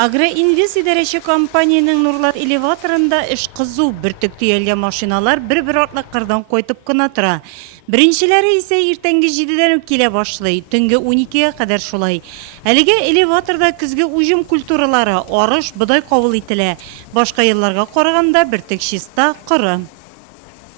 Агроинвест идарәче компанияның Нурлат элеваторында эш кызу, бертөк төялгән машиналар бер-бер артлы кырдан койтып кына тора. Беренчеләре исә иртәнге 7-дән үк килә башлый, төнге 12-гә кадәр шулай. Әлегә элеваторда көзге уҗым культуралары, арыш, бодай кабул ителә. Башка елларга караганда бертөк чиста, коры.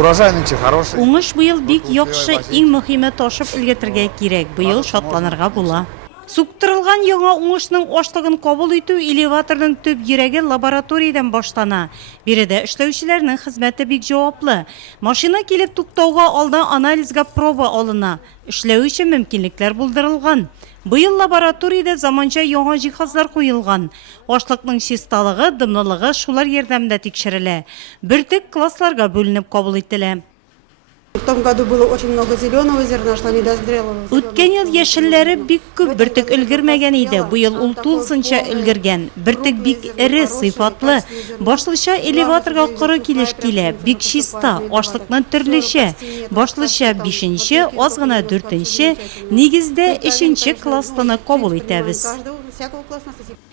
Урожай нынче хороший. Уңыш быел бик яхшы, иң мөһиме ташып өлгәтергә кирәк. Быел шатланырга була. Суктырылган яңа уңышның ашлыгын кабул итү элеваторның төп йөрәге лабораториядан башлана. Биредә эшләүчеләрнең хезмәте бик җаваплы. Машина килеп туктауга алдан анализга проба алына. Эшләү өчен мөмкинлекләр булдырылган. Быел лабораториядә заманча яңа җиһазлар куелган. Ашлыкның чисталыгы, дымлылыгы шулар ярдәмендә тикшерелә. Бертөк классларга бүленеп кабул ителә. В том году было очень много зеленого зерна, что недозрелого. Үткән ел яшелләре бик күп, бертөк өлгермәгән иде. Бу ел ул тулысынча өлгергән. Бертөк бик ире, сыйфатлы. Башлыча элеваторга коры килеш килә. Бик чиста, ашлыкның төрлечә. Башлыча 5-нче, аз гына 4-нче, нигездә 3-нче классларны кабул итәбез.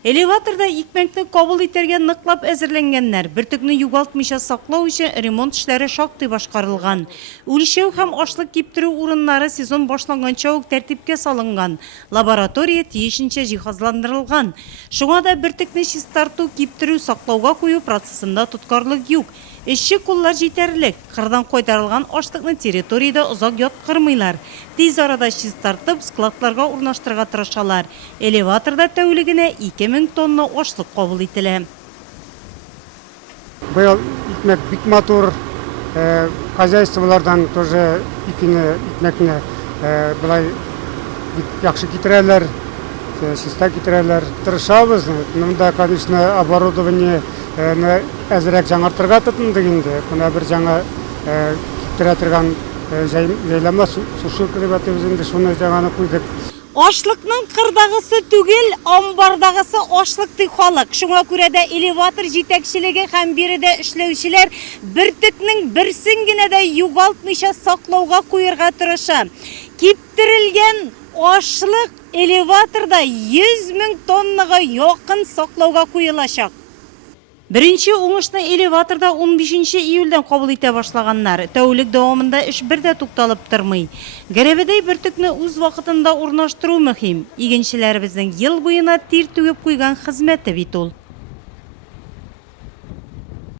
Элеваторда икмәкне кабул итәргә ныклап әзерләнгәннәр. Бертөкне югалтмыйча саклау өчен ремонт эшләре шактый башкарылган. Үлчәү һәм ашлык киптерү урыннары сезон башланганча ук тәртипкә салынган. Лаборатория тиешенчә җиһазландырылган. Шуңа да бертөкне чистарту, киптерү, саклауга кую процессында тоткарлык юк. Эшче куллар җитәрлек. Кырдан кайтарылган ашлыкны территориядә озак яткырмыйлар. Тиз арада чистартып, складларга урнаштырырга тырышалар. Элеваторда тәүлегенә 2000 тонна ашлык кабул ителә. Быел икмәк бик матур, хозяйстволардан тоже икмәкне былай яхшы китерәләр, чиста китерәләр. Тырышабыз. Монда, конечно, оборудование әзрәк жаңартырга тотындык инде. Менә бер жаңа китерә торган җайлама сушилка дип атыйбыз инде, шуны жаңаны куйдык. Ашлыкның кырдагысы түгел, амбардагысы ашлык ди халык. Шуңа күрә дә элеватор җитәкчелеге һәм биредә эшләүчеләр бертөкнең берсен генә дә югалтмыйча саклауга куярга тырыша. Киптерелгән ашлык элеваторда 100 000 тоннага якын саклауга куелачак. Беренче уңышны элеваторда 15 июльдән кабул итә башлаганнар. Тәүлек дәвамында эш бердә тукталып тормый. Гәрәбәдәй бертөкне үз вакытында урнаштыру мөһим. Игенчеләребезнең ел буена тир түгеп куйган хезмәте бит ул.